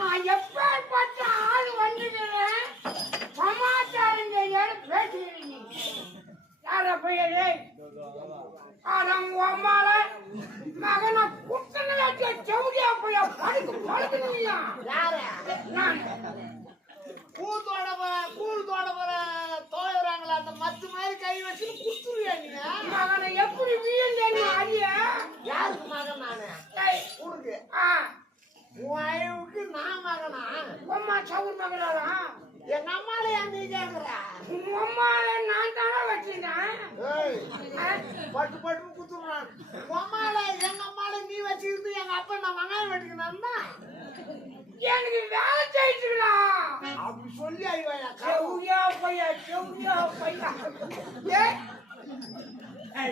நான் எப்பேற்பட்ட ஆள் வந்துடுறேன் சமாச்சாரம் செய்யாரு பேசுகிறீங்க யார பெயரு அம்மால மகனை குட்டன வச்ச செவடியா போய் படுக்கணும்யா நான் கூழ் தோட போற தோழறாங்களா அந்த மத்து மாதிரி கை வச்சு குத்துறியா நீங்க மகனை எப்படி வீழ்ந்தேன்னு அறிய யாருக்கு மகன் நானு உனக்கு உன் அயவுக்கு நான் மகனா அம்மா சவுர் மகனாரா எங்க அம்மால ஏன் நீ கேக்குற உங்க அம்மால நான் தானே வச்சிருந்தேன் பட்டு பட்டு குத்துறான் உன் அம்மால எங்க அம்மால நீ வச்சிருந்து எங்க அப்பா நான் வெங்காயம் வெட்டிக்கணும்னா எனக்கு வேலை செய்யுங்களா அப்படி சொல்லி ஐயா செவ்வியா பையா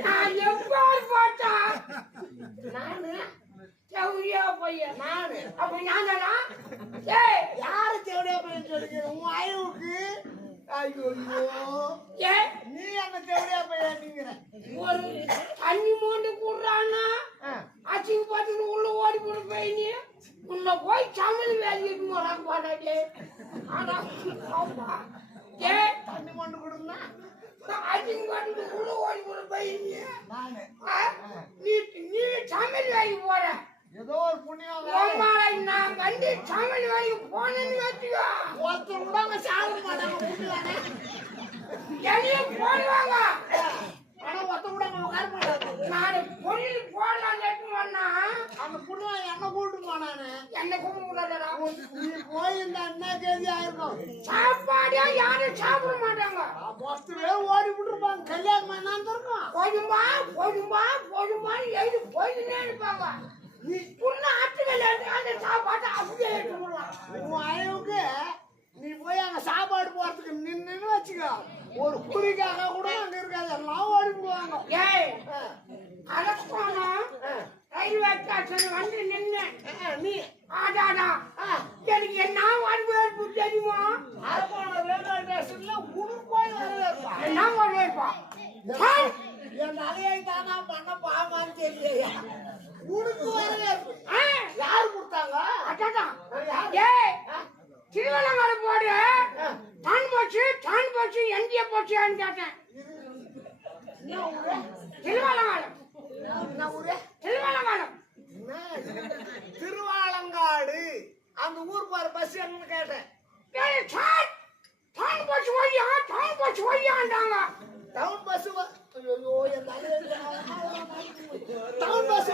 நான் எவ்வாறு பார்த்தா நானு செவ்வியா பையா நானு அப்ப நான் தானா யாரு தேவடியா பையன் சொல்லிக்கிறேன் உன் அயவுக்கு ஐயோ நீ என்ன தேவடியா பையன் நீங்கிற ஒரு தண்ணி மோண்டு கூடுறான்னா அச்சிங்க பார்த்து உள்ள ஓடி போட போய் உன்னை போய் சமையல் வேலைக்கு போறாங்க பாடாட்டே ஆனா தண்ணி மொண்டு கொடுன்னா அச்சிங்க பார்த்து உள்ள ஓடி போட போய் நானு நீ சமையல் வேலைக்கு போற ஏதோ ஒரு புண்ணியம் நான் வந்து சமையல் வேலைக்கு போனேன்னு வச்சுக்கோ ஒருத்தர் கூட அவங்க சாப்பிட மாட்டாங்க புண்ணியானே எதையும் போடுவாங்க ஆனா ஒருத்தர் கூட அவங்க உட்கார மாட்டாங்க நான் பொருள் போடலாம் வந்தா அந்த புண்ணியம் என்ன கூட்டு போனானு என்ன கூப்பிடாதடா நீ போயிருந்தா என்ன கேள்வி ஆயிருக்கும் சாப்பாடே யாரும் சாப்பிட மாட்டாங்க 10 பேர் ஓடி விட்டுருப்பாங்க கல்யாணம் என்னன்னு இருக்கும் போதுமான்னு எழுதி போயின்னே இருப்பாங்க நீ புண்ண ஆட்டுகள் அந்த சாப்பாட்டை அப்படியே எடுத்துக்கலாம் உன் அயவுக்கு நீ போய் அங்க சாப்பாடு போறதுக்கு நின்னு வச்சுக்கோ ஒரு குறிக்காக கூட அங்க இருக்காது எல்லாம் ஓடி விடுவாங்க ஏய் அரசாங்கம் ரயில்வே ஸ்டேஷன் வந்து நின்று நீ ஆடாடா எனக்கு என்ன வரவேற்பு தெரியுமா அரசாங்க ரயில்வே ஸ்டேஷன்ல உனக்கு போய் வரவேற்பா என்ன வரவேற்பா என் தலையை தானா பண்ண பாமான்னு தெரியலையா உனக்கு வரவேற்பு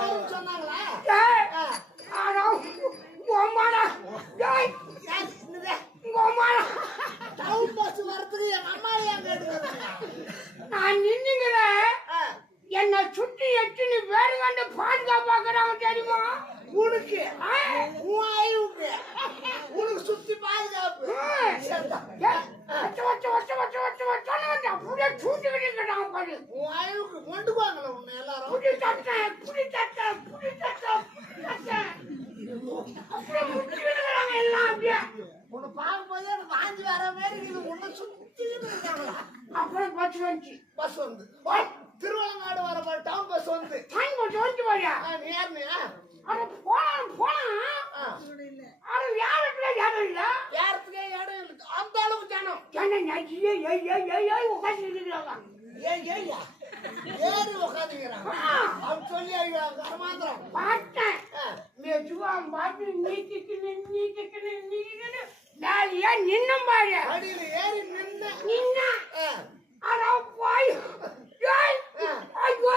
வரும்னு சொன்னாங்களா? டேய் ஆனா உம்மாடா டேய் என்னது? உம்மாடா டவுன் பஸ் வரதுக்கு என் அம்மாவை ஏன் கேட்டுக்கிறாங்க? நான் நின்னுங்கிறேன் என்ன சுற்றி எட்டுன்னு பேரு கண்டு பாதுகாப்பாக்குறாங்க தெரியுமா உனக்கு உன் ஆயுவுக்கு உனக்கு சுத்தி பாதுகாப்பு. அப்படியே சூட்டுக்கிட்டு இருக்காங்க பாரு உன் ஆயுவுக்கு கொண்டுக்குவாங்களா உன்னை எல்லாரும்? புடி தட்டேன் அப்படியே முடிச்சுக்கிட்டு இருக்காங்க எல்லாம் அப்படியே உன்னை பார்க்கும்போது எனக்கு வாந்தி வர மாதிரி இது உன்னை சுத்திக்கிட்டு இருக்காங்களா? அப்புறம் பஸ் வந்துச்சு பஸ் வந்து திருவள்ளங்காடு வர டவுன் பஸ் வந்து டைம் போட்டு வந்து பாரியா நீ யாருனியா? அட போனா அட யாரும் இல்ல யாருக்கே இடம் இருக்கு அந்த அளவுக்கு ஜனம். ஜனம் ஏய் உட்காந்து இருக்கிறாங்க ஏய்யா ஏறி உட்காந்துக்கிறாங்க அப்படி சொல்லி கரமாந்திரம் பார்த்தேன் மெதுவா பாட்டு நீக்கிக்கணும் மேலேயே நின்னும் பாரு அடியில ஏறி நின்ன அட போய் ஐயோ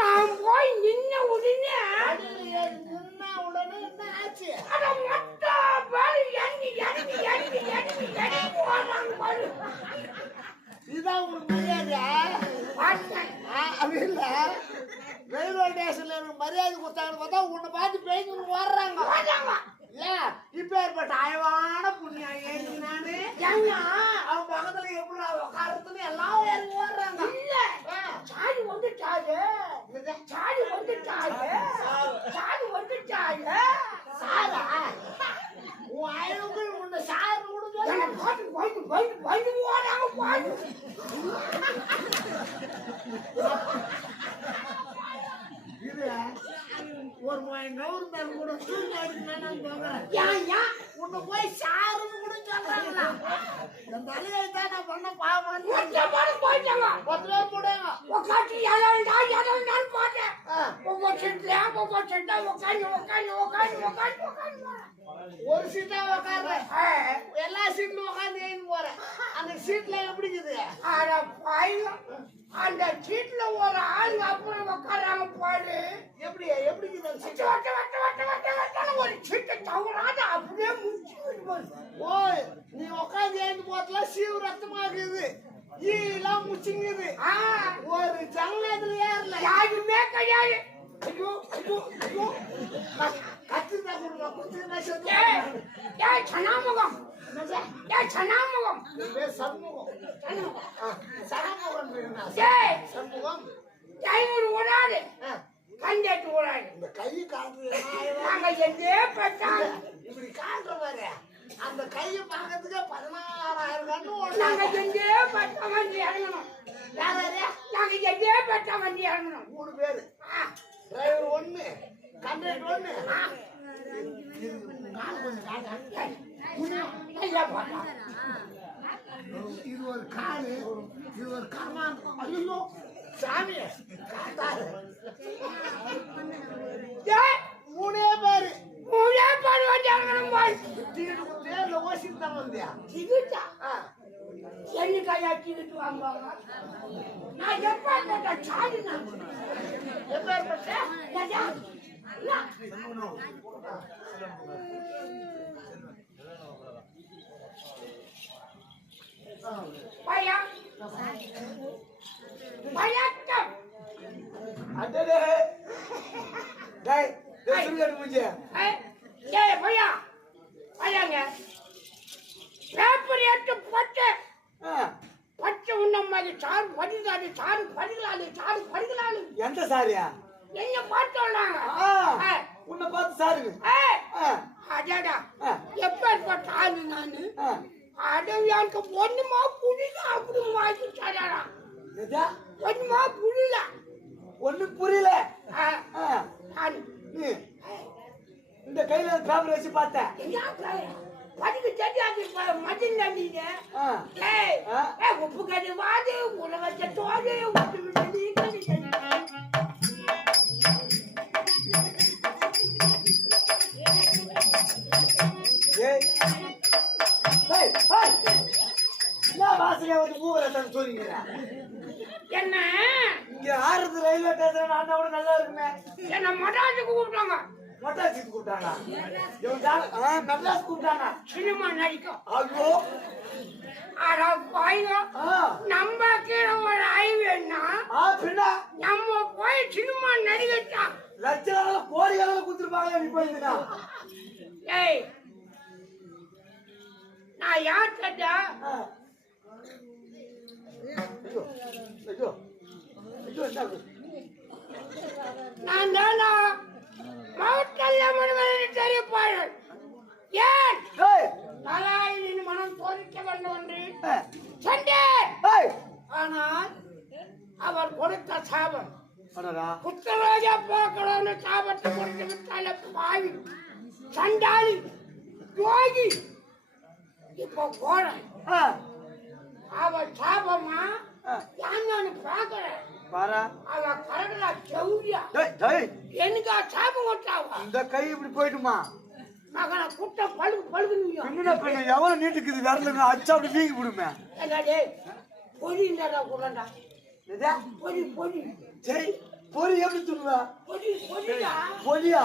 நான் போய் நின்ன உடனே அடியில ஏறி நின்னா உடனே என்ன ஆச்சு? அட மொத்த பேரு எண்ணி போறாங்க பாரு இதான் உனக்கு மரியாதை? பார்த்தேன் அப்படி இல்ல ரயில்வே ஸ்டேஷன்ல எனக்கு மரியாதை கொடுத்தாங்கன்னு பார்த்தா உன்னை பார்த்து பேசிட்டு வர்றாங்க. ஏன் இப்ப ஏற்பட்ட அயவான புண்ணியம் ஏறி நானு அவன் பக்கத்துல எப்படி உட்காரத்துன்னு எல்லாம் ஏறி வர்றாங்க. இல்ல சாடி வந்துட்டாரு சாரா உன் அயவுக்கு உன்னை சாரு வந்து போறாங்க பாரு இது ஒரு கவர்மெண்ட் கூட தூக்கி அடிக்கணும்னு போகிறேன். ஏன் உன்னை போய் சாருன்னு கூட சொல்றாங்களா? என் தலையை தான் நான் பண்ண பாவம். போயிட்டாங்க 10 பேர் போடுங்க. உட்காந்து எதாவது பார்த்தேன் ஒவ்வொரு செட்ல உட்காந்து ஒரு சீட்டா உட்கார்ற எல்லா சீட்லயும் உட்காந்து ஏறி போறேன். அந்த சீட்ல எப்படி இருக்குது? அட பாயில அந்த சீட்ல ஒரு ஆள் அப்புறம் உட்காராங்க பாரு எப்படி இருக்குது அந்த சீட்? ஒரு சீட்டை தவறாத அப்படியே முடிச்சு ஓய் நீ உட்காந்து ஏறி போறதுல சீவு ரத்தமா இருக்குது, ஈலாம் முச்சிங்குது. ஒரு ஜன்னத்துல ஏறல யாருமே கிடையாது. ஐயோ கத்திருந்தா கொடுங்க குத்திருந்தா செத்து. ஏய் சனாமுகம் சனாமுகம் சண்முகம் சண்முகம் டைமூர் ஓடாது கண்டேட்டு ஓடாது. இந்த கை காட்டுற நாங்க எங்கே பட்டாங்க இப்படி காட்டுற பாரு, அந்த கையை பார்க்கறதுக்கு 16,000 கண்ணு. நாங்க எங்கே பட்டா வண்டி இறங்கணும். நாங்க எங்கே பட்டா வண்டி இறங்கணும். 3 பேரு, டிரைவர் 1, கண்டக்டர் 1. இது ஒரு காலு, இது ஒரு கர்மாந்தம். ஐயோ சாமி காட்டாரு. 3 பேரு வண்டி இறங்கணும் போய் தேர்ல ஓசிட்டு தான் வந்தியா? டிக்கெட்டா என்னைக்காயா டிக்கெட் வாங்குவாங்க? நான் எப்ப சார்ஜ் நான் எப்பேற்பட்ட பையா பையாட்டம் அடடே டேய் சுடுகாடு மூஞ்சி. ஏய் பையா பையாங்க பேப்பர் எடுத்து பச்சை உன்னம்மாதி சாரு படிக்கலாது. எந்த சாரியா? என்ன பார்த்து சொல்றாங்க உன்னை பார்த்து சாரு. அடாடா எப்பேற்பட்ட ஆளு நானு எனக்கு ஒண்ணுமா புரியல அப்படி வாங்கிட்டாடா. ஒண்ணுமா புரியல, ஒண்ணு புரியல. நான் இந்த கையில பேப்பர் வச்சு பார்த்தேன். அதுக்கு தெரியாது மதில் நம்பிங்க உப்பு கறி வாது உள்ள வச்ச தோடு வாசனையா வந்து மூவரை சொல்லிக்கிறேன். என்ன இங்க ஆறுது ரயில்வே ஸ்டேஷன் ஆண்டா கூட நல்லா இருக்கு. வருமே. என்ன மடாட்டுக்கு கூப்பிட்டாங்க. மொட்டாச்சிக்கு கூப்பிட்டாங்க. மெட்ராஸ் கூப்பிட்டாங்க. சினிமா நடிக்கும். ஐயோ அட பாய்ங்க, நம்ம கீழே ஒரு ஹைவேன்னா பின்ன நம்ம போய் சினிமா நடிகட்டா லட்சம் கோடிகளை குத்துருப்பாங்க. நீ போயிருந்தா ஏய், நான் யார் கேட்டா? நான் தானா மவுத்தல்ல முழுவதும் தெரியப்பாளர். ஏன் தலாயின் மனம் தோற்க வேண்டும் என்று சொன்னேன். ஆனால் அவர் கொடுத்த சாபம் புத்தராஜா பார்க்கணும்னு சாபத்தை கொடுத்து விட்டால பாவி சண்டாளி யோகி. இப்போ போறேன். அவன் சாபமா யான்னு பாக்குறேன். அவ கரடா செவ்வியா எனக்கு சாபம் கொட்டாவா? இந்த கை இப்படி போயிட்டுமா மகன குட்ட பழுகு பழுகுன்னு என்ன பண்ண எவ்வளவு நீட்டுக்குது வரல அச்சா அப்படி வீங்கி விடுமே. என்னடே பொறி இந்தடா குறண்டா. பொறி பொறி சரி பொறி எப்படி துணுவா? பொறி பொறியா பொடியா?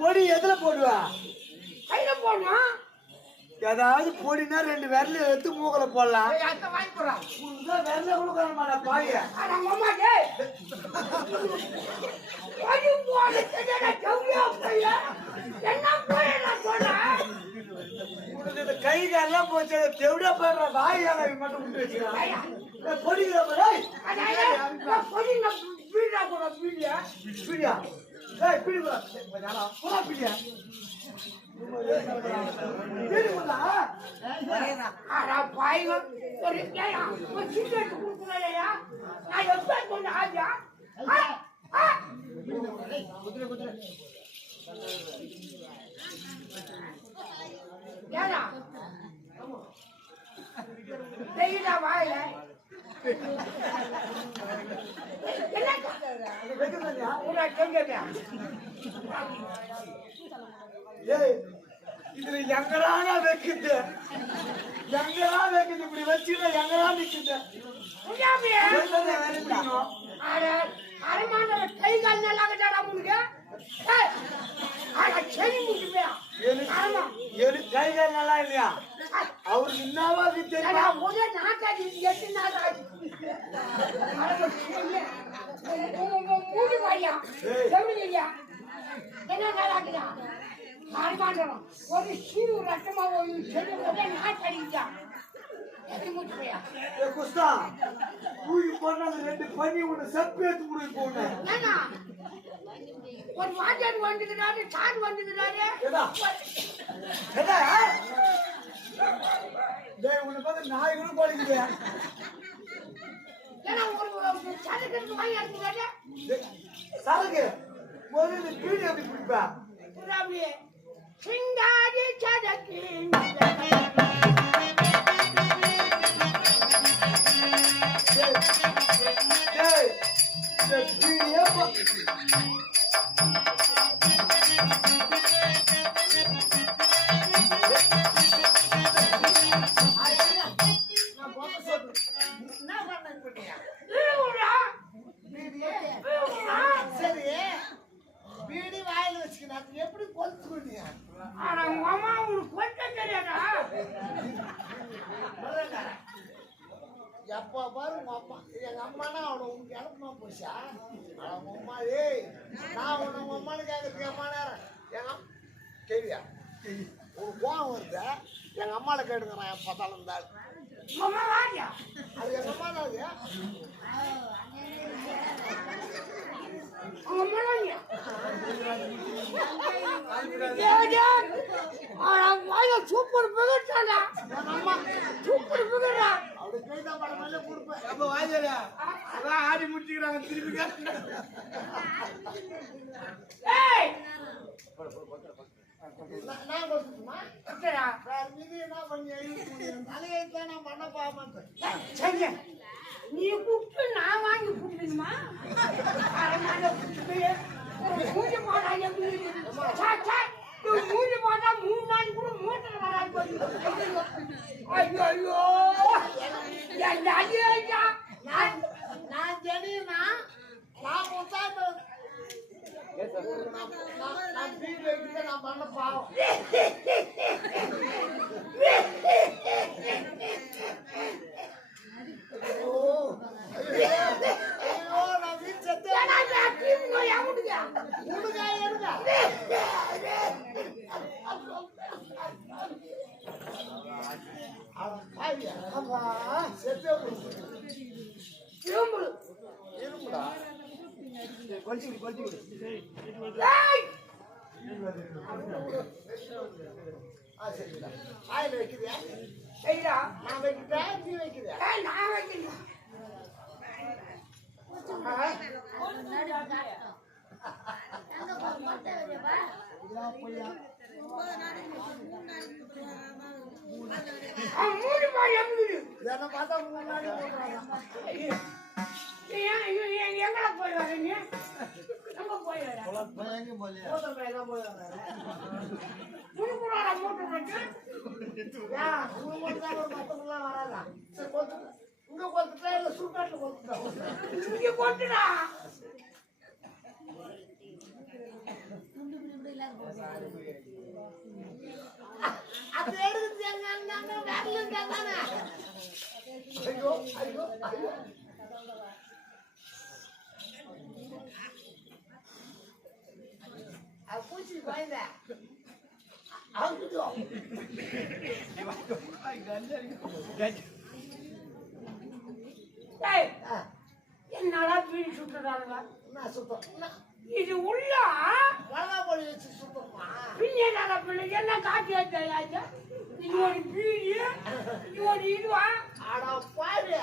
பொடி எதுல போடுவா? கையில போடணும். ஏதாவது பொடினா 2 விரல எடுத்து மூக்கல போடலாம். அத வாங்கி போறான். விரல கொடுக்கணுமாடா பாய. அட மாமா டேய், பொறி போடுறதுடா செவ்வியா போயா? என்ன போயடா சொல்றேன். இந்த கை காலெல்லாம் போச்சு தெவிடா போடுற வாயால மட்டும் விட்டு வச்சுக்கிறான். பொடிக்கிற பாரு. அட பொறி நான் பீடா கூட பீடியா பிடியா பிடி போடா பிடியா அட பாய்ங்க ஒரு கேயா ஒரு சிகரெட் குடுக்குறலையா? நான் எப்ப கொண்டு ஆஜா ஏடா தெய்டா வாயில இதுல எங்கடானா வைக்குது எங்கடா வைக்குது இப்படி வச்சுக்கிட்ட எங்கடா நிக்குது. அரமான கை கால் நல்லா கட்டாடா உனக்கு. சரி முடிப்பா கை கால் நல்லா இல்லையா? அவருக்கு என்னவா தெரியுமா? ஒரே நாட்டாடி 8 நாள் ஆச்சு. மூடி வாயா செவிலியா என்ன நாளாக்குதா? அரமாண்டனம் ஒரு சீரு ரத்தமா போய் செடி ஒரே நாட்டடிச்சா. முடிப்பையா குஸ்தா தூக்கி போனாங்க 2 பண்ணி ஒன்று செப்பு எடுத்து முடி போனேன். ஒரு வாஜாடு வந்துக்கிறாரு, சார் வந்துக்கிறாரு. உன்னை பார்த்து நாய் கூட போடுங்க. ஏன்னா ஒரு சரக்கு வாங்கி எடுத்துக்காரு. சரக்கு முதல்ல பீடி எப்படி பிடிப்பா? சிங்காரி சரக்கு பீடி வாயில வச்சுக்கணும். எப்படி கொலுச்சுக்கொண்டியா? அம்மா உனக்கு கொட்ட தெரியாதா? எப்ப பாரு உங்க அம்மா எங்க அம்மானா அவனை உனக்கு இழப்புமா போச்சா? அவங்க அம்மா ஏய் நான் உன்னை உங்க அம்மானு கேட்கறதுக்கு அம்மா நேரம் எங்க கேள்வியா ஒரு கோவம் வருது. எங்க அம்மால கேட்டுங்க நான் பார்த்தாலும் இருந்தாள் அம்மா வாடியா அது எங்க அம்மா தான். சூப்பர் பிகட்டாடா சூப்பர் பிகட்டா அப்படி கேட்டா படம் மேலே கொடுப்பேன். அப்ப வாஜரா அதான் ஆடி முடிச்சுக்கிறாங்க திருப்பி. ஏய் நான் கொடுத்துமா இது என்ன பண்ணி தலையெழுத்தா நான் பண்ண பாப்பேன். சரி நீ கூப்பிட்டு நான் வாங்கி கூப்பிடுமா? மூஞ்சி போட்டா மூஞ்சி போட்டா 3 நாள் கூட மூட்டை வராது. ஐயோ ஐயோ நான் தெரியுமா நான் கொடுத்தா நான் டீ வைக்கிட்டு நான் பண்ண பாவம். ஐயோ நான் வீட்டு செத்து இருமுடா சரிடா ஆயில் வைக்கிறியா சரிடா நான் வைக்கிட்டேன் நீ வைக்கிறியா நான் வைக்கிறேன் மூணு பாய் எப்படி இதெல்லாம் பார்த்தா முன்னாடி எங்கட போய் வரீங்க எங்க போய் வர குடுக்குறாரா மூட்டை வச்சு வராதா இங்க கொத்துட்டா இல்ல சுருக்காட்டுல கொத்துட்டா இங்க கொட்டுடா அது எடுத்து எங்க வேலையில இருந்தானே ஐயோ ஐயோ ஐயோ பூச்சி பயந்த என்னடா பீடி சுட்டுறாங்க என்ன சுத்தம் இது உள்ள வளவா போய் வச்சு சுத்தமா பின்ன பிள்ளைங்க என்ன காட்டி வச்சாச்சு இது ஒரு பீடி இது ஒரு இதுவா ஆடா பாரு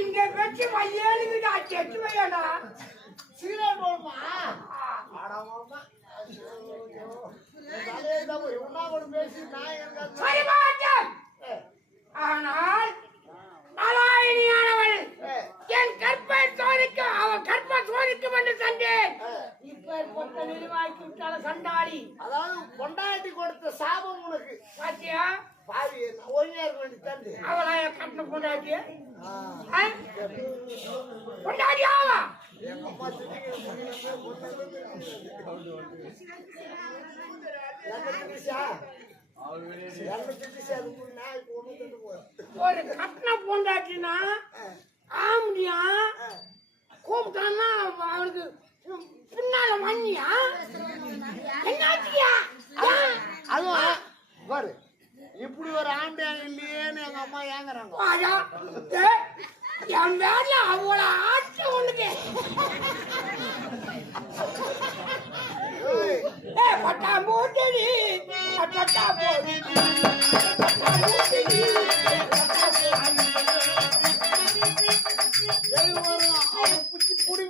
இங்க வச்சு வையலுக்குடா செட்டு வையடா சீரல் போடுமா ஆடா மாமா ஆனால் நாராயணியானவள் என் கற்பை சோதிக்க அவன் கற்பை சோதிக்கும் என்று தந்தேன் இப்ப நிலைவாக்கி விட்டால சண்டாளி அதாவது கொண்டாட்டி கொடுத்த சாபம் உனக்கு பாத்தியா பாவி ஒய்யார் வேண்டி தந்து அவளா கட்டின கொண்டாட்டிய கொண்டாடியாவா எங்க அம்மா ஒரு கட்டின பொண்டாட்டினா ஆம்படியா கூப்பிட்டான்னா அவனுக்கு பின்னால மண்ணியா என்னாச்சியா அதுவும் பாரு இப்படி ஒரு ஆண்டியா இல்லையேன்னு எங்க அம்மா ஏங்குறாங்க என் வேலை அவளை ஆட்சி ஒண்ணுக்கு பட்டா மூட்டடி பட்டா போடி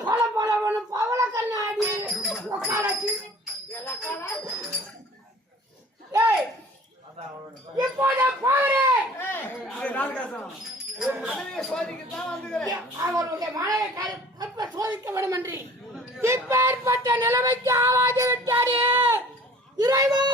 பல பல பவள கண்ணாடி இப்போத போகிறேன் அவருடைய மனையை கற்ப சோதிக்க வேண்டும் என்று இப்பேற்பட்ட நிலைமைக்கு ஆவாது விட்டாரே இறைவா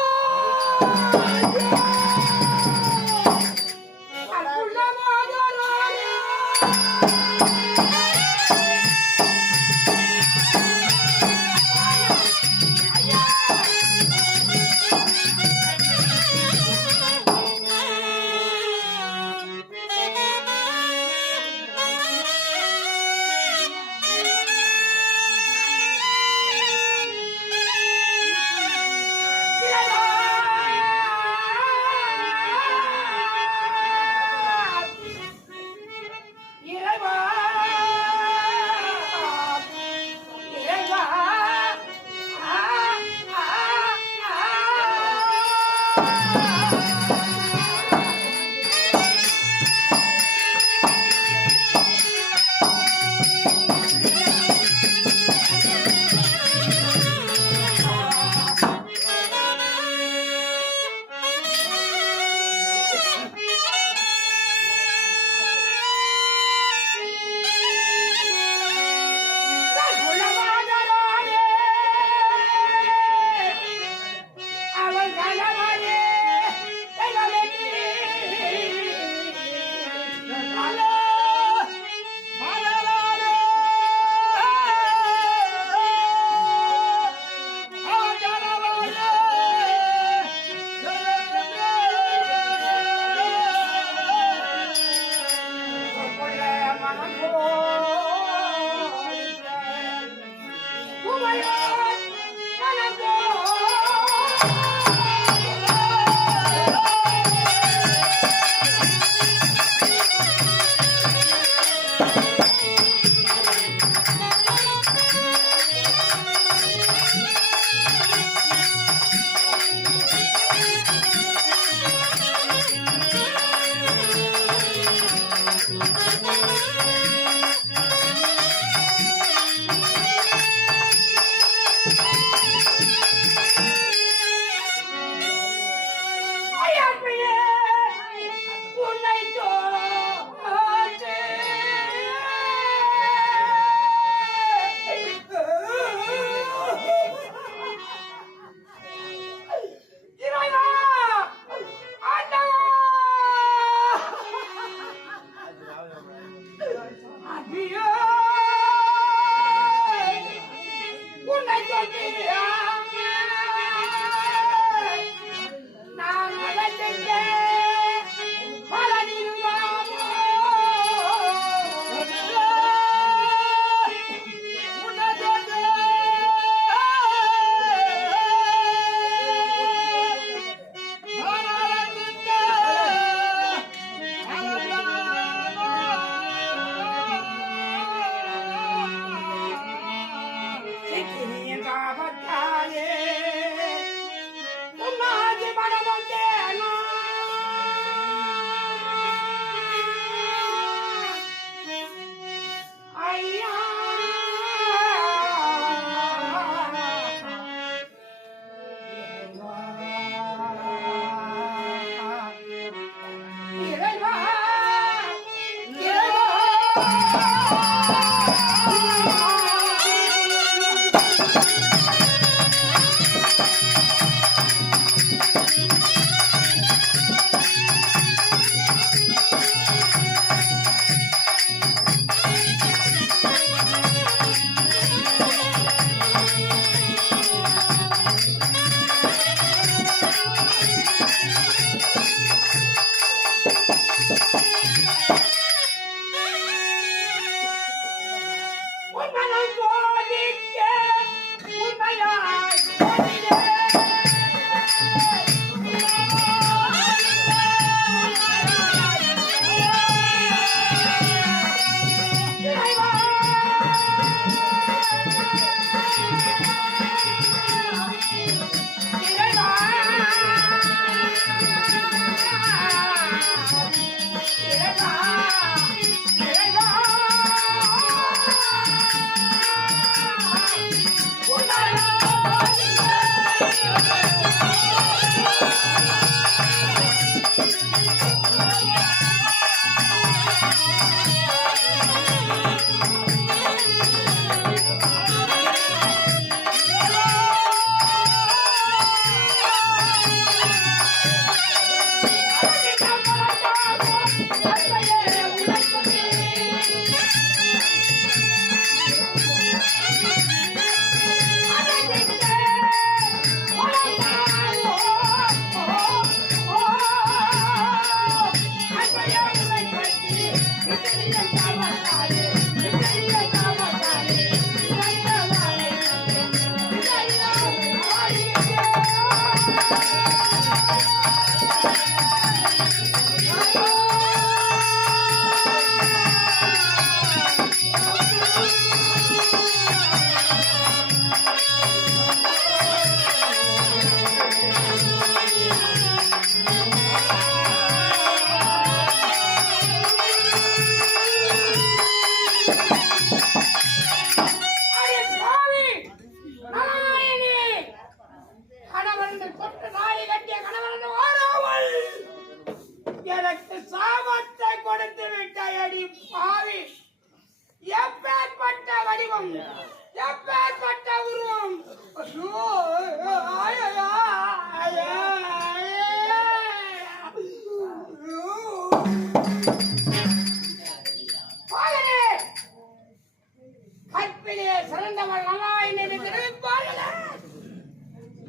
உருவம் எப்பேற்பட்ட உருவம் ஐயோ, ஐயோ, ஐயோ, பாகனே, கற்பிலே சிறந்தவள் நல்லா என்னை தெரிவிப்பார்களே.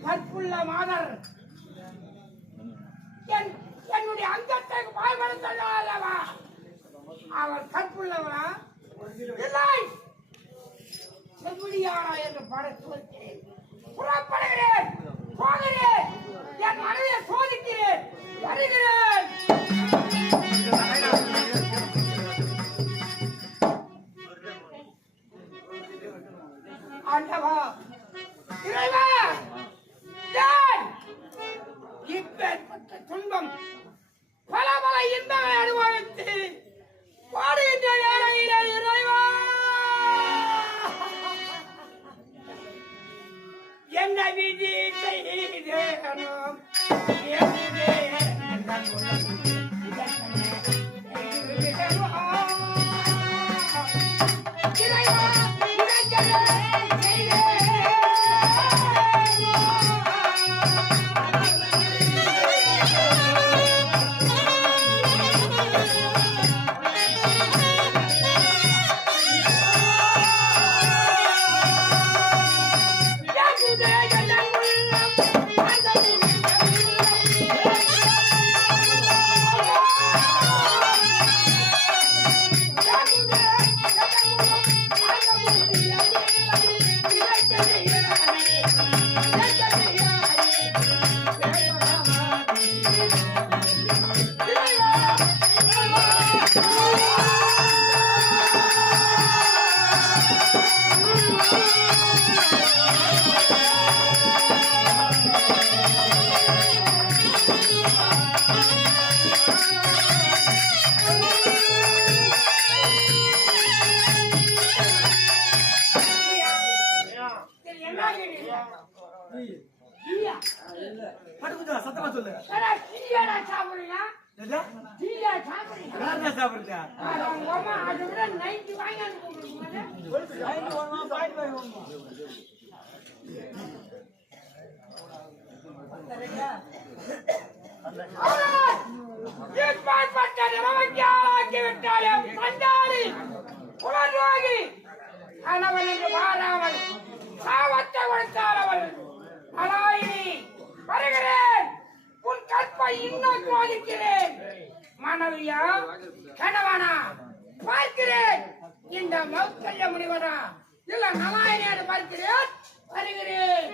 கற்புள்ள மாதர் என்னுடைய அங்கத்தை பாய்படுத்தவா அவள் கற்புள்ளவனா இல்லை செவிலியானா என்று பாட சொல்கிறேன். புறப்படுகிறேன், போகிறேன், என் மனதை சோதிக்கிறேன், வருகிறேன். ஆண்டவா, இறைவா, ஏன் இப்பேற்பட்ட துன்பம் பல பல இன்பங்களை அனுபவித்து பாடுகின்ற வேளையிலே இறைவா என்ன விதி செய்தேனும் சத்தமா சொல்லு. சாப்பிடுறீங்க சாப்பிடுறா அதை விட நைட்டு வாங்கி விட்டாலே பண்டாரி புலர்வாகி கணவன் என்று மாறாமல் சாவத்தை கொடுத்தாள் அவள். அலாயினி வருகிறேன், உன் கற்பை இன்னும் சோதிக்கிறேன். மனைவியா கணவனா பார்க்கிறேன், இந்த மௌக்கல்ய முனிவரா இல்ல நலாயினியான்னு பார்க்கிறேன், வருகிறேன்.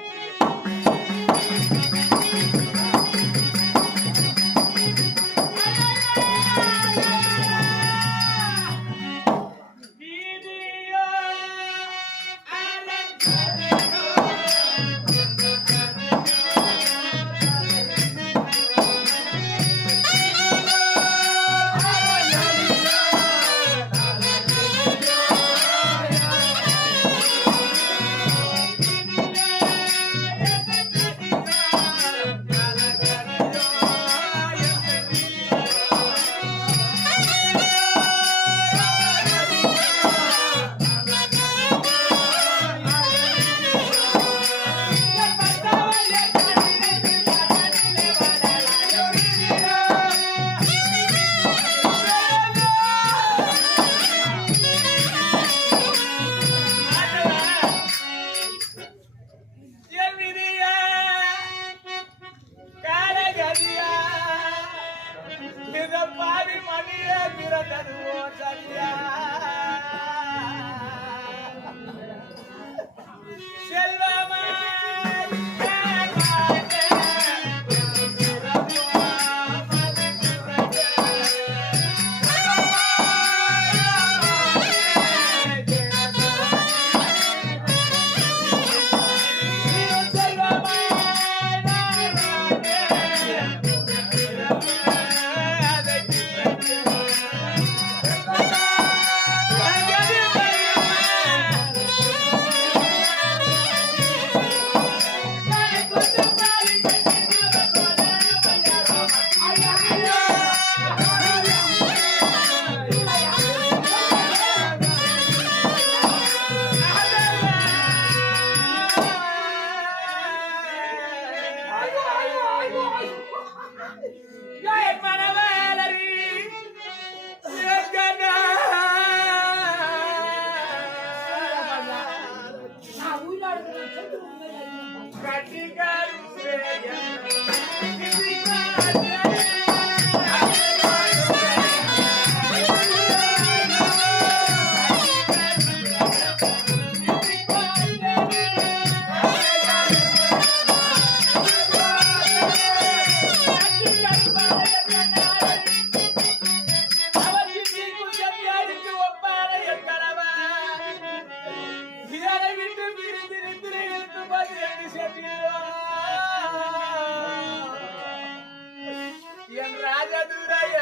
என் ராஜதுரைய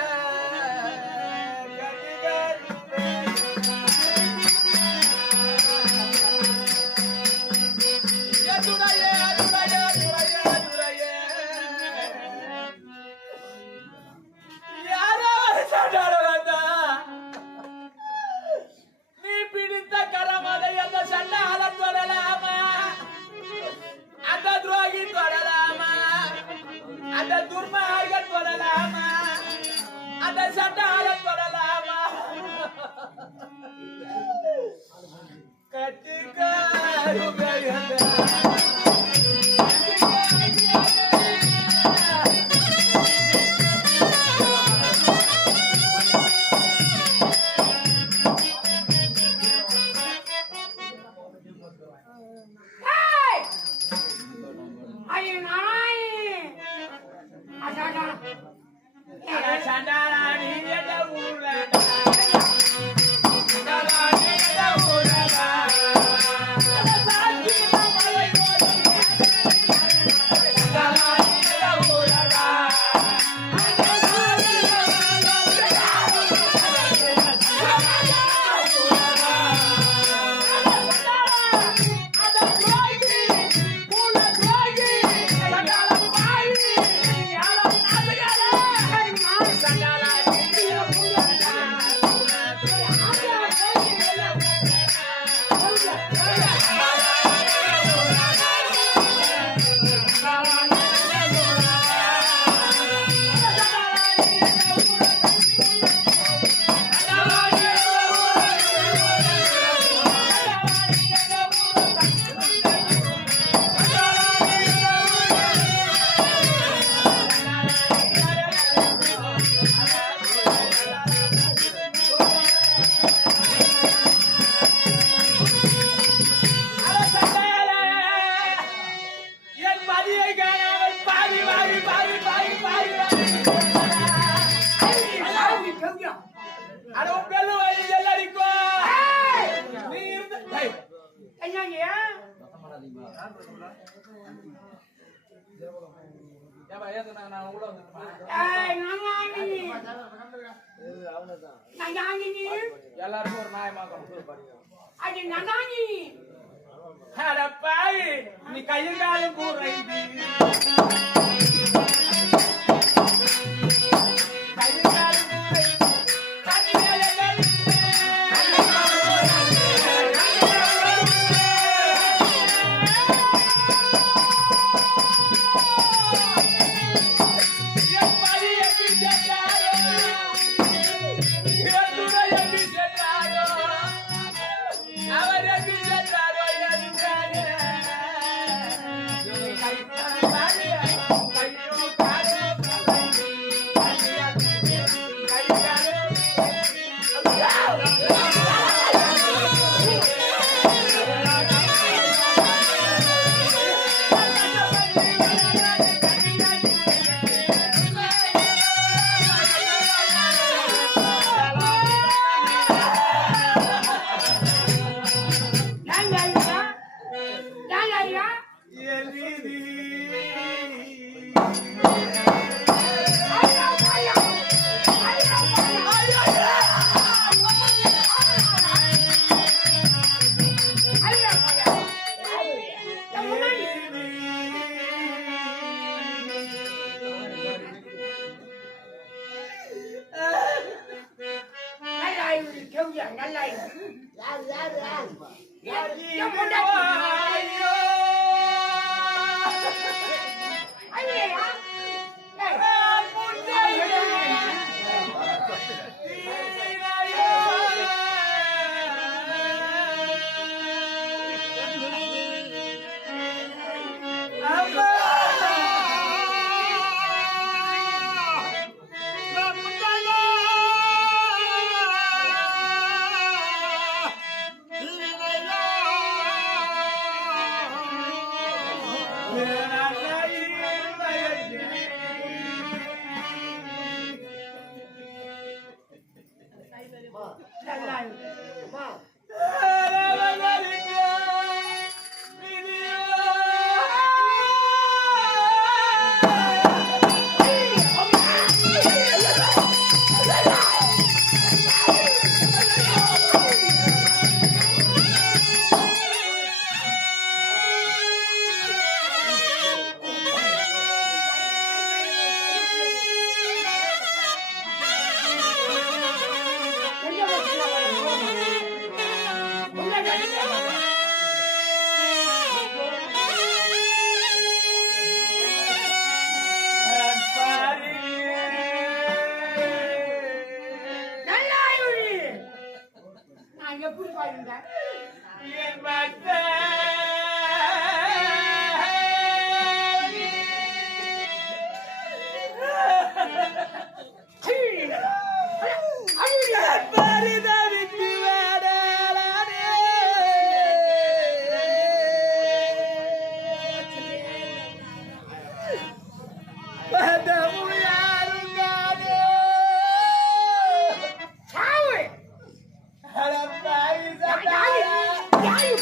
நீ பிடித்த கரமதை அந்த சண்டால தொடலாமா அந்த துரோகி தொடலாமா அந்த துர்மார்கன் தொடலாமா அந்த சண்டால தொடலாமா எல்லாருக்கும் ஒரு நியாயமாக நீ கையில் காலம் கூறைந்து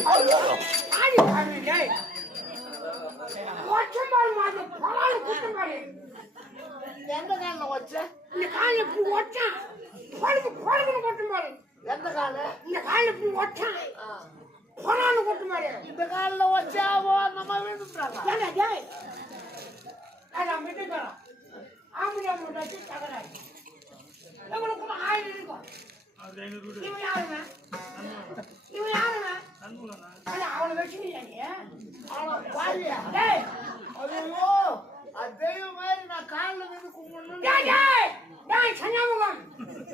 ஆடி பாரு டேய் ஒச்சம்பால் மாதிரி பலால குட்டம்பால் எந்த கால்ல வச்ச இந்த கால்ல பூ ஒச்சான் பழுக்கு கொட்டும்பால் எந்த கால இந்த கால்ல பூ ஒச்சான் பலால கொட்டும்பால் இந்த கால்ல வச்சாவோ நம்ம விட்டுறாங்க ஏண்டா டேய் அட மிட்டுடா ஆம்பளை முட்டாச்சி தகராறு உங்களுக்கு ஆயிரம் இருக்கும் இவன் யாருங்க அவனை வச்சுக்கிறியா நீ அவன பாரியா டேய் ஐயோ அதே மாதிரி நான் கால்ல வந்து கும்பிடணும் டேய் டேய் டேய் சன்னாமுகம்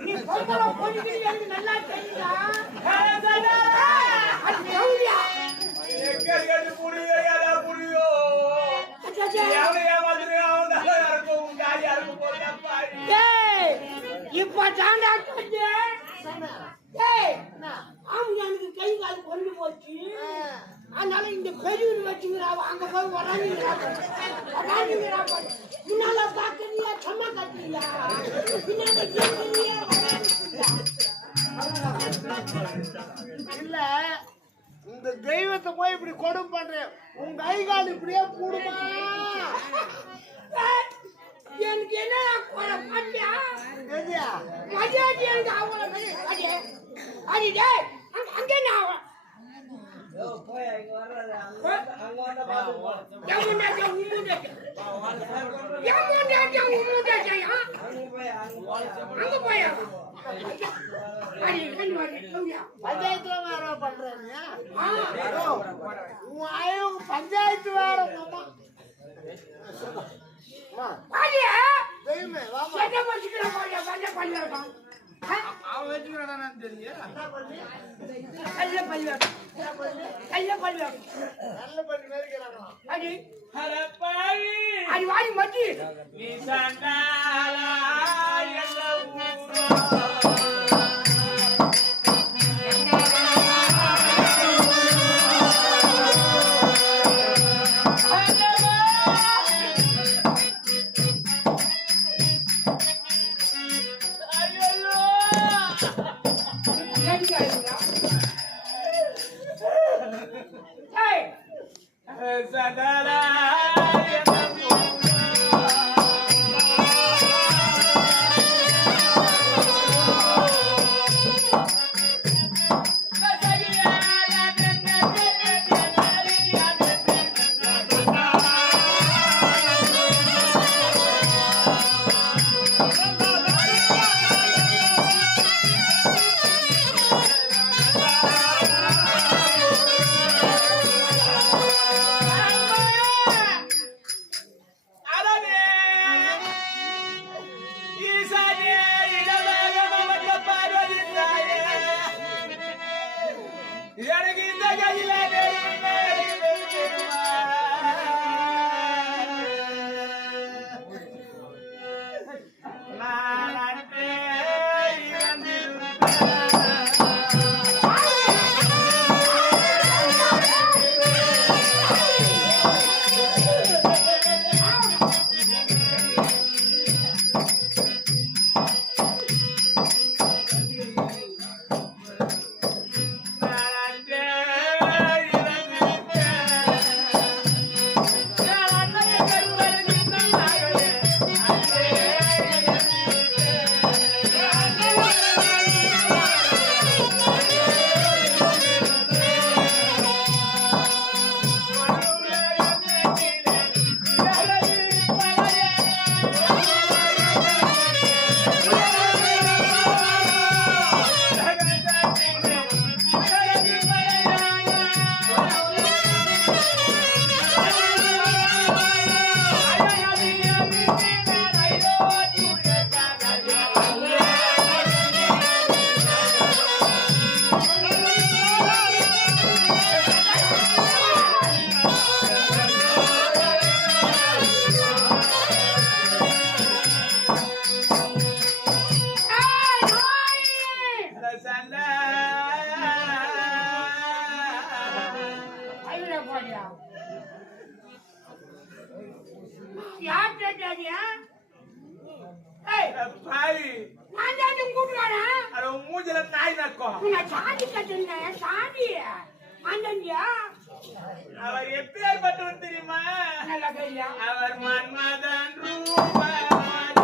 நீ பொங்கல போடிக்கிட்டு எனக்கு நல்லா தெரியுதா அது கவுடியா எக்கடி புடியோ யாரா புடியோ யாரையா மாதிரி அவன் நல்லா இருக்கும் காரியா இருக்கும் போறப்பா டேய் இப்ப தாண்டா கொஞ்சே டேய் ஆமா எனக்கு கை கால் கொண்டு போச்சு அதனால இந்த பெரியவர் வச்சுக்கிறா அங்க போய் வராங்கடா முன்னால பாக்குறியா சும்மா கட்டியா பின்னாடி கேக்குறியா இல்ல இந்த தெய்வத்தை போய் இப்படி கொடும் பண்றேன் உங்க கை கால் இப்படியே கூடுமா எனக்கு என்ன பாட்டியா எதியா மதியாச்சு எனக்கு அவங்கள அடி அடி டேய் அங்கே நான் அவன் பஞ்சாயத்துல வேற பண்றீங்க பஞ்சாயத்து வேற தெய்வமே அவன் வெச்சுக்கிறானான்னு தெரியல நல்ல பள்ளி நல்ல பண்ணி மேற்கிறாங்களா அரப்பாவி அது வாடி மட்டி நீ சண்டாலா எல்ல ஊரோ சண்டாலா எனக்கு இந்த கையில அண்ணன்யா அவர் எப்பேற்பட்டவர் தெரியுமா? நல்லா கையா அவர் மன்மதன் ரூபராஜ.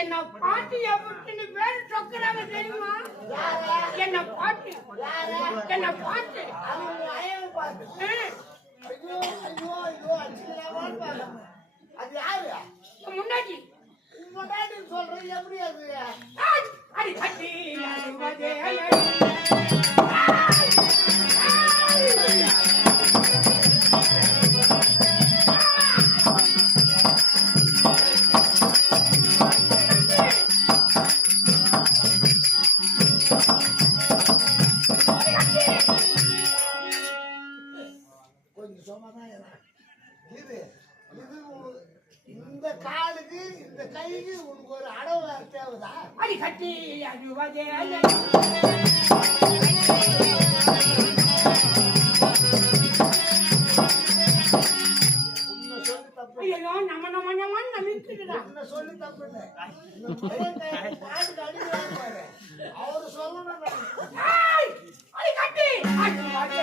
என்ன பாட்டு எப்படி பேர் சொக்குறாங்க தெரியுமா? என்ன பாட்டு என்ன பாட்டு அது யாரு முன்னாடி முன்னாடி சொல்றது எப்படி அது அடி கட்டி கொஞ்சம் சொன்னதான் இது இது இந்த காலுக்கு இந்த கைக்கு உனக்கு ஒரு அடவு தேவைதா அடி கட்டி அழுவதே ஐயோ நம்ம நம்ம நம்ம நம்பிக்கிட்டுடா என்ன சொல்லி தப்பு இல்லை பாட்டுக்கு அடிக்கிறாங்க பாரு அவரு சொல்லணும் அடி கட்டி அழுவதே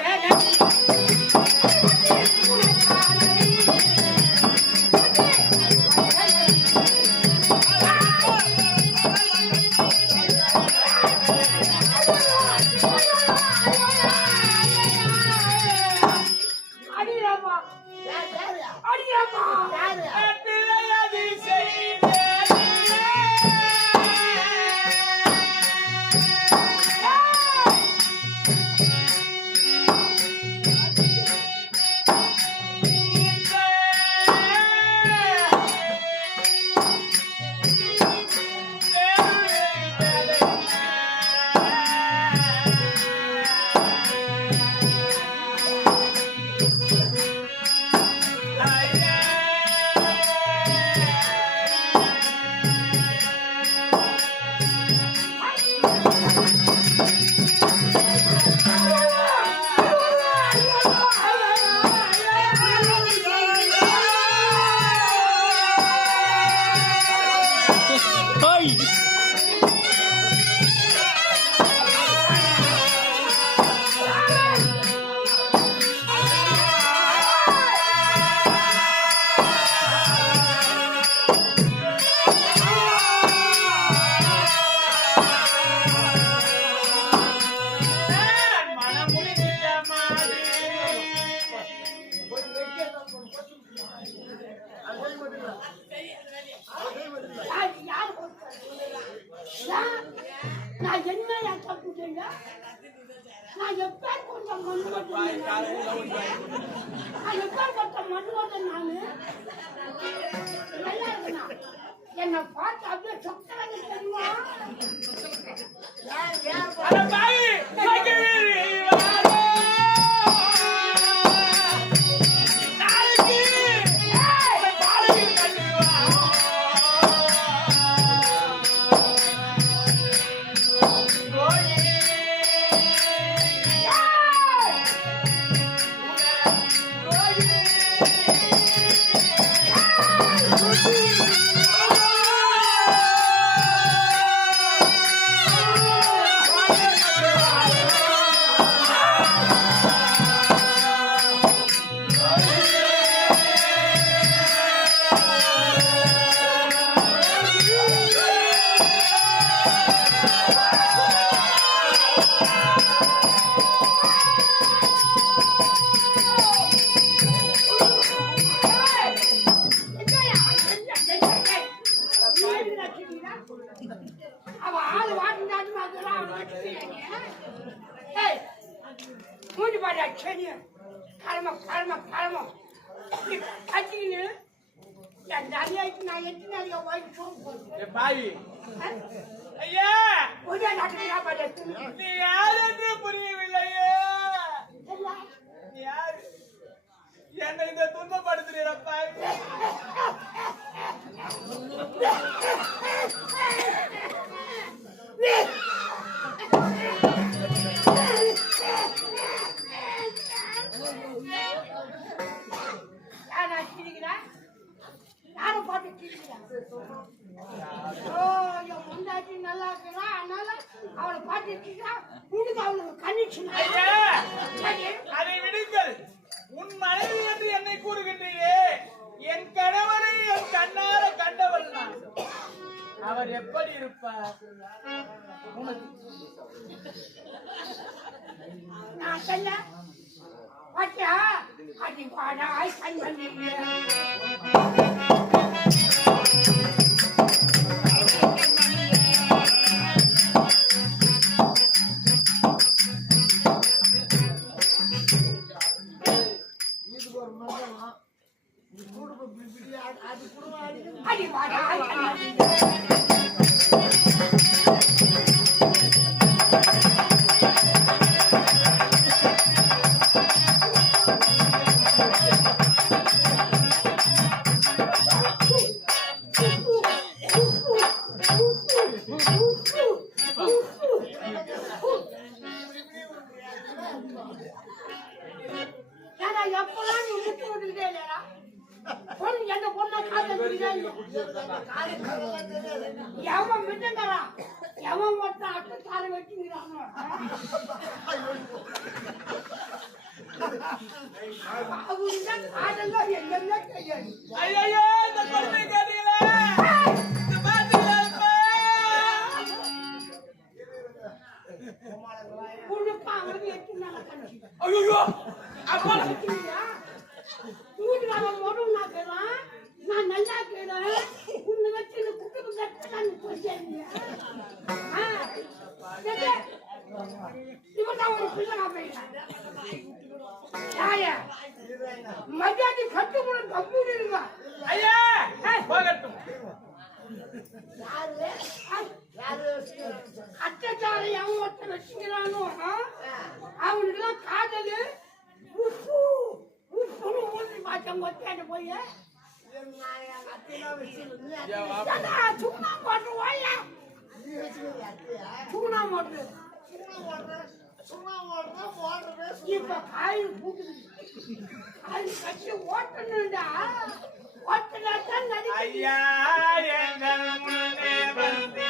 நான் என்ன தப்பு செய்ய நான் எப்பேற்பட்ட மண்ணுவதன் நான் எப்பேற்பட்ட மண்ணுவதன் நானு நல்லா இருக்குண்ணா என்னை பார்த்து அப்படியே சொக்கிறாங்க தெரியுமா வச்சுட்டீங்களா? அவ ஆளு வாட்டி நாட்டு மாதிரி அவனை வச்சுட்டீங்க. ஏய், மூஞ்சி பாரு சரி கலமம் கட்டிக்கின்னு என் தனியாய்க்கு நான் எத்தனை நாளைக்கு வாங்கி சோப்பு பாய் ஐயா ஒரே நாட்டுக்கு பாரு நீ யார் என்று புரியவில்லையே. நீ யார்? என்னை இந்த துன்பப்படுத்துறப்பா. யாரும் பார்த்து கிழிக்கிறேன். என் முண்டாட்டி நல்லா இருக்கிறான், அதனால அவளை பார்த்து உனக்கு அவளுக்கு கணிச்சு. அதை விடுங்கள். உன் மனைவி என்று என்னை கூறுகின்றீயே, என் கணவரை என் கண்ணார கண்டவள் நான். அவர் எப்படி இருப்பார்? நான் சொல்ல பாத்தியா அடி பாடாய் கண்ணி அடி பாடாய் எப்பெல்லாம் நீ முட்டு விட்டுக்கிட்டே இல்லையா பொண்ணு எந்த பொண்ணை எவன் விட்டுங்கிறான் எவன் மட்டும் அட்டை வச்சுக்கிறானோ அவருதான் காதெல்லாம் எங்கெல்லாம் கையாளி. ஐயோ இந்த கொடுமை கேட்டீங்களா? உனக்கு அவனுக்கு எட்டு நாள் கணக்கு. ஐயோ அப்பா வீட்டுக்காரன் மொதல் நாக்குறான், நான் நல்லா இருக்கிறேன். உன்னை வச்சு குட்டுக்கு கட்டலான்னு சொல்லியா? இவன் ஒரு பிள்ளை போயிட்டான். மத்தியானி கட்டுமுறை கம்பூர் இருக்கா? ஐயா போகட்டும். அட்டச்சாரை அவன் ஒருத்தர் வச்சுக்கிறானோ அவனுக்கெல்லாம் காதல் பார்த்தேன் போய் சுண்ணா போட்டு ஓயா சுண்ணா போட்டு இப்ப காயில் பூக்குது காயில் கட்டி ஓட்டணும்டா ஓட்டலாத்தான் ஐயா எங்கள் முன்னே வந்து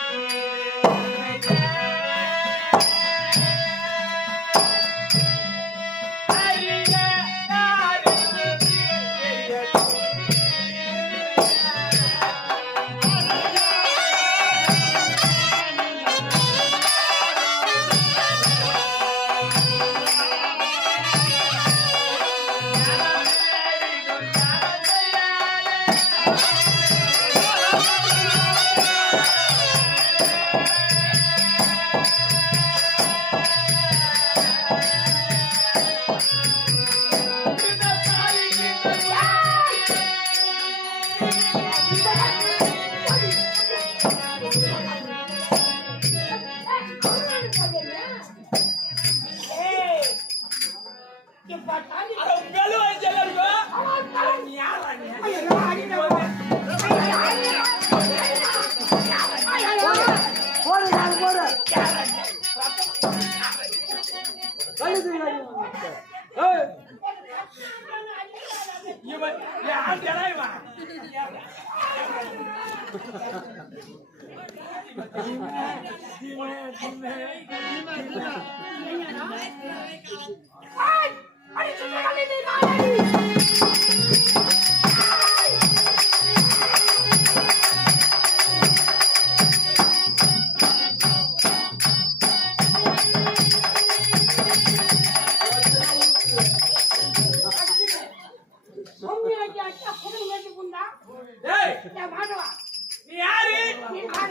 நீ யாரு?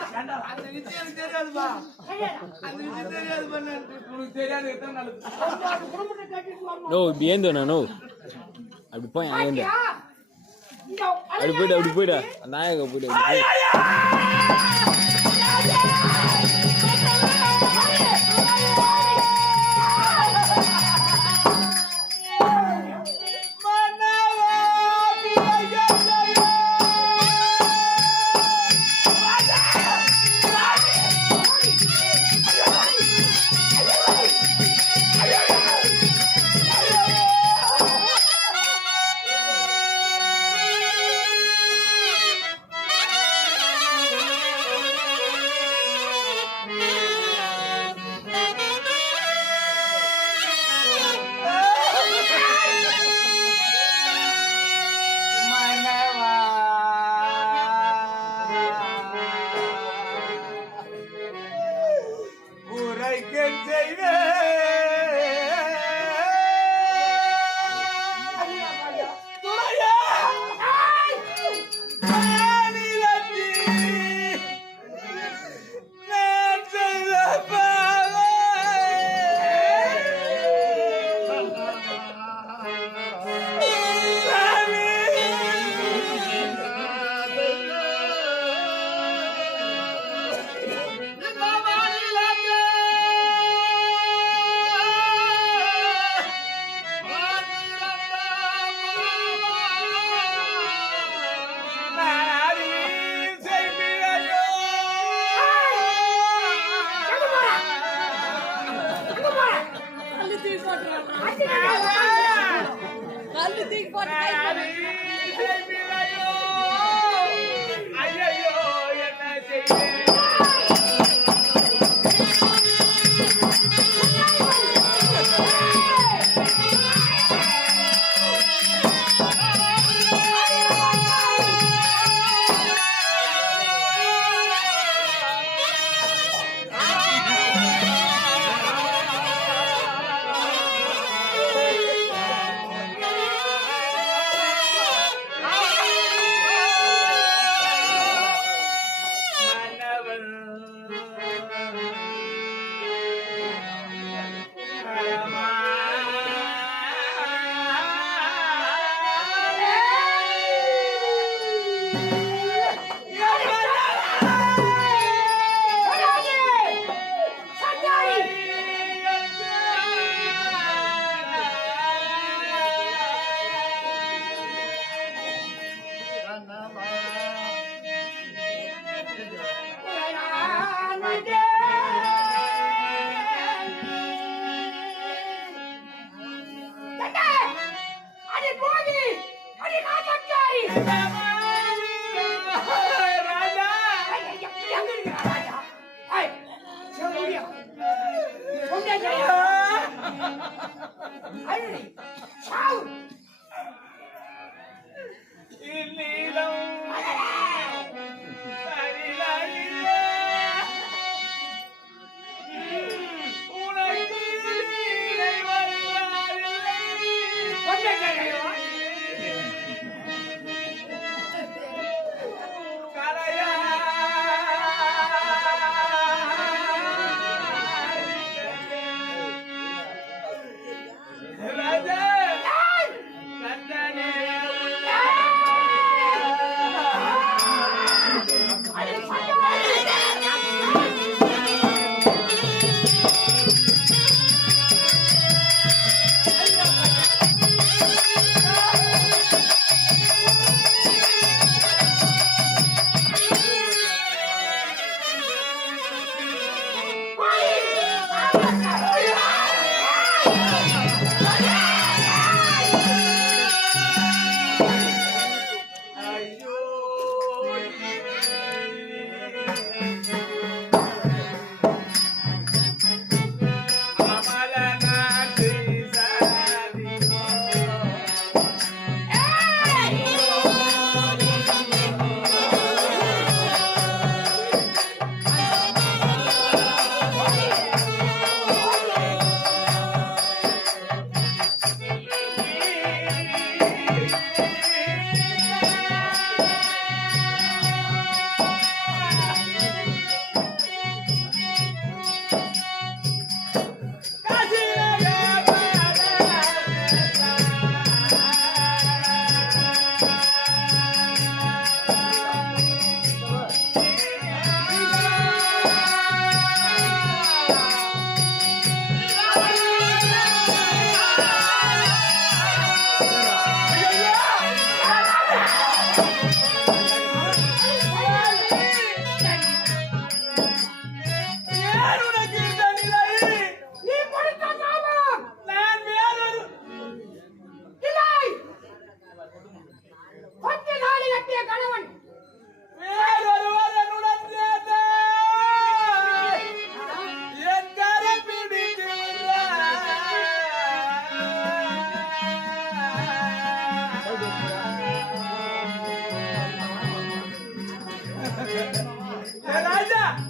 அந்த விஷயம் எனக்கு தெரியாதுப்பா. அந்த விஷயம் தெரியாதுப்பா. உனக்கு தெரியாது எத்தனை நாளுக்கு குடும்பத்தை கட்டிட்டு வரணும். நோ இப்படி ஏந்தோண்ணா நோ அப்படி போய் ஏந்த அப்படி போயிடா நாயக போயிடு அப்படி போய்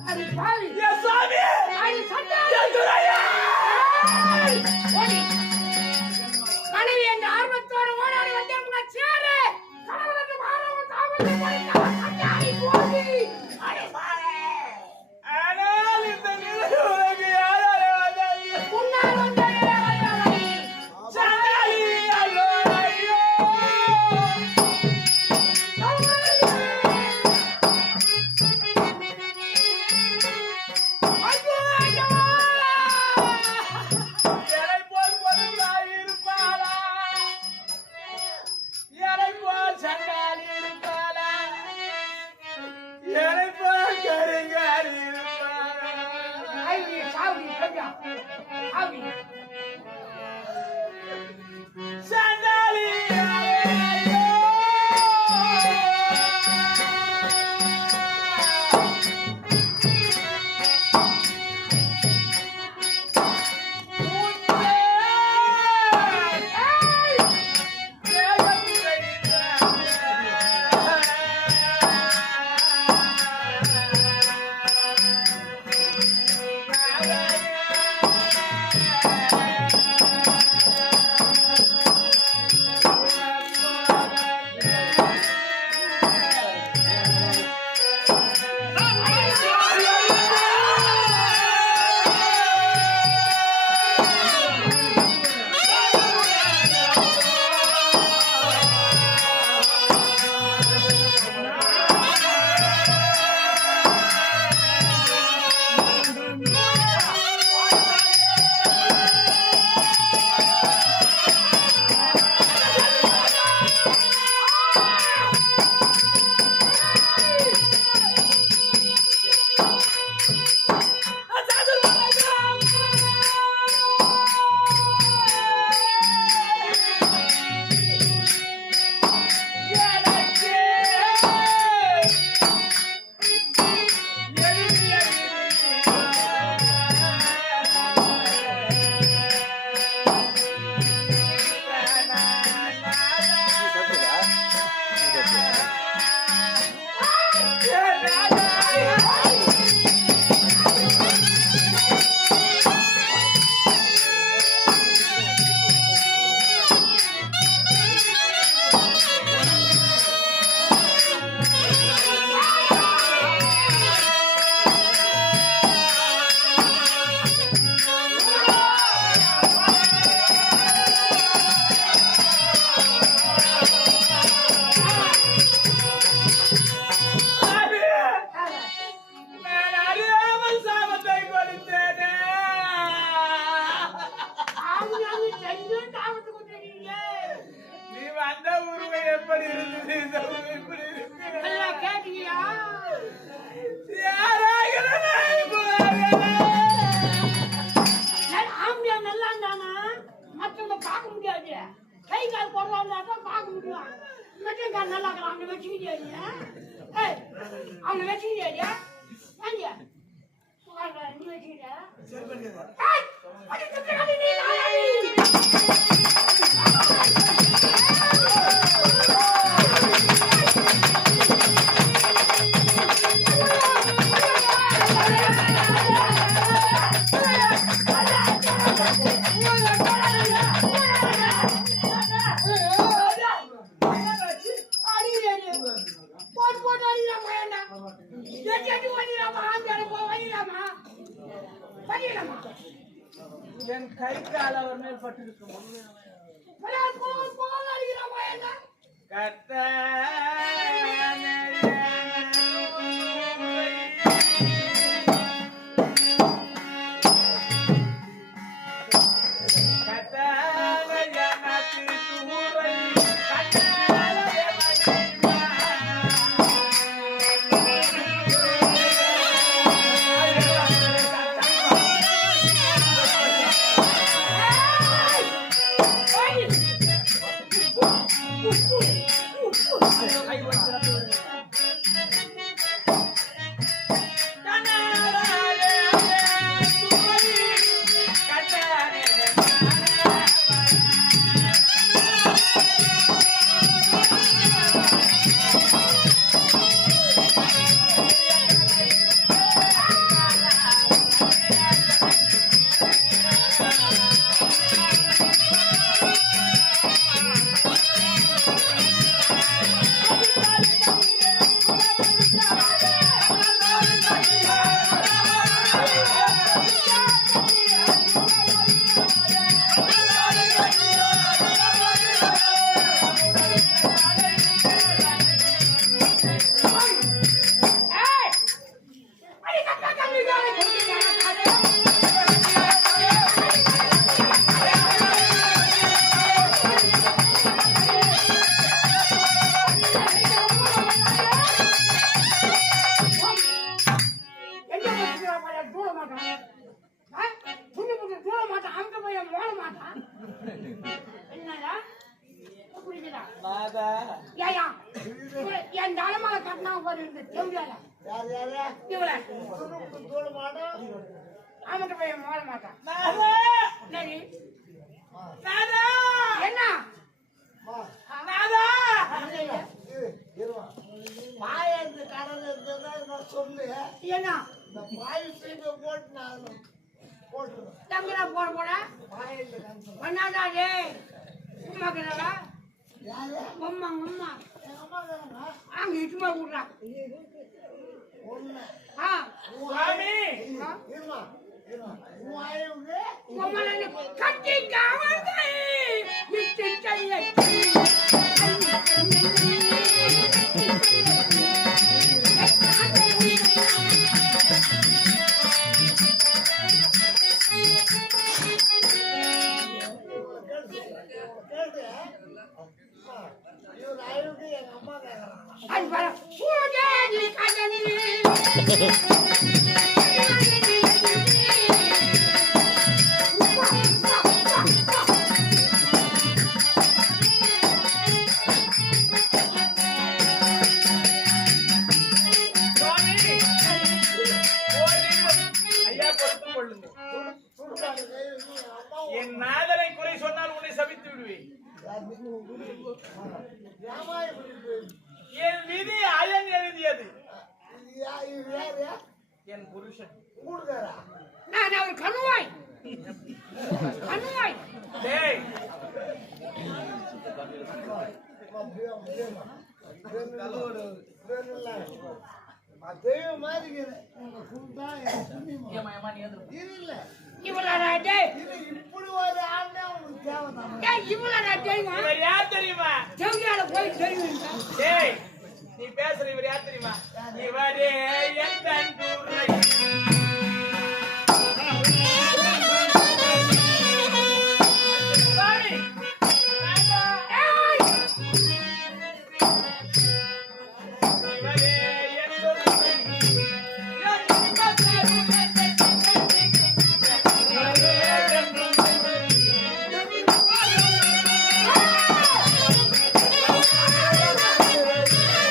அது பாவி என் சாமி அது சட்டை என் துரையா ஓடி கனவி என்ற ஆர்வத்தோடு ஓடாடி வந்தவங்க சேரு கடவுளுக்கு மாறவும் தாவத்தை பறிக்க சட்டாடி போடி அடி பாரு ஆனால் இந்த நிலை உனக்கு யாரால வந்தாங்க முன்னால் வந்தவரே வந்தவரே சண்டாளி ஐயோ ஐயோ எனை போல் பொருளாய் இருப்பாளா எனை போல் சண்டாளி இருப்பாளா எனை போல் கருங்காரி இருப்பாளா சண்டாளி ஐயோ நான் அறியாமல் சாபத்தை கொடுத்தேனே. நீ வந்த உருவம் எப்படி இருந்தது, இந்த உருவம் எப்படி இருக்கிறது? யாராகிறதே போகிறதே. கை கால் போடலாம் பார்க்க முடியும் மட்டும் கால் நல்லா இருக்கலாம் அவனை வச்சுக்கிட்டியா அவனை வச்சுக்கிட்டியா நீ வச்சுக்கிட்ட என் கை கால் அவர் மேல் பட்டிருக்கும் Hey! என் தலைமலை கட்டினா ஒரு செவியால யார் யாரு இவள தூள மாட்டோம் அவன்கிட்ட போய் மோத மாட்டான் சரி என்ன பாயந்து கடல் இருந்ததா நான் சொல்லு என்ன இந்த பாய் சீட்டை போட்டு நான் போட்டுருவேன் தம்பிரா போட போட பாயந்து கணக்கு பண்ணாதா டே உமா கிடவா யாரு உம்மா உம்மா எங்க அம்மா தானா அங்க இட்டுமா விடுறா ஒண்ணு ஆ சுவாமி இருமா இருமா உமாயுங்க உம்மனை கட்டி காவல்கை விட்டு செய்ய இவர் ஆயுங்க எங்க அம்மா கேக்குறாங்க அது பாரு பூஜை கண்ணனி சுவாமி ஐயா பொறுத்துக் கொள்ளுங்க சுடுகாடு கையில் எங்க அம்மா என் நாதனை குறை சொன்னால் உன்னை சபித்து விடுவேன் ஏமா இப்படி போயிடுச்சு? என் விதி அயன் எழுதியது இது யாரு என் புருஷன் கூடுதாரா நான் அவர் கணுவாய் கணுவாய் டேய் தெய்வம் மாதிரி இருக்குது. உங்க குண்டா எனக்கு புண்ணியமா. இது இல்ல. இவளடா டே இது இப்படி ஒரு ஆள்னா உனக்கு தேவைதான். டேய் இவளடா டேய்மா இவர் யார் தெரியுமா செவியால போய் தெரியும் டேய் நீ பேசுற இவர் யார் தெரியுமா இவரே என் தன்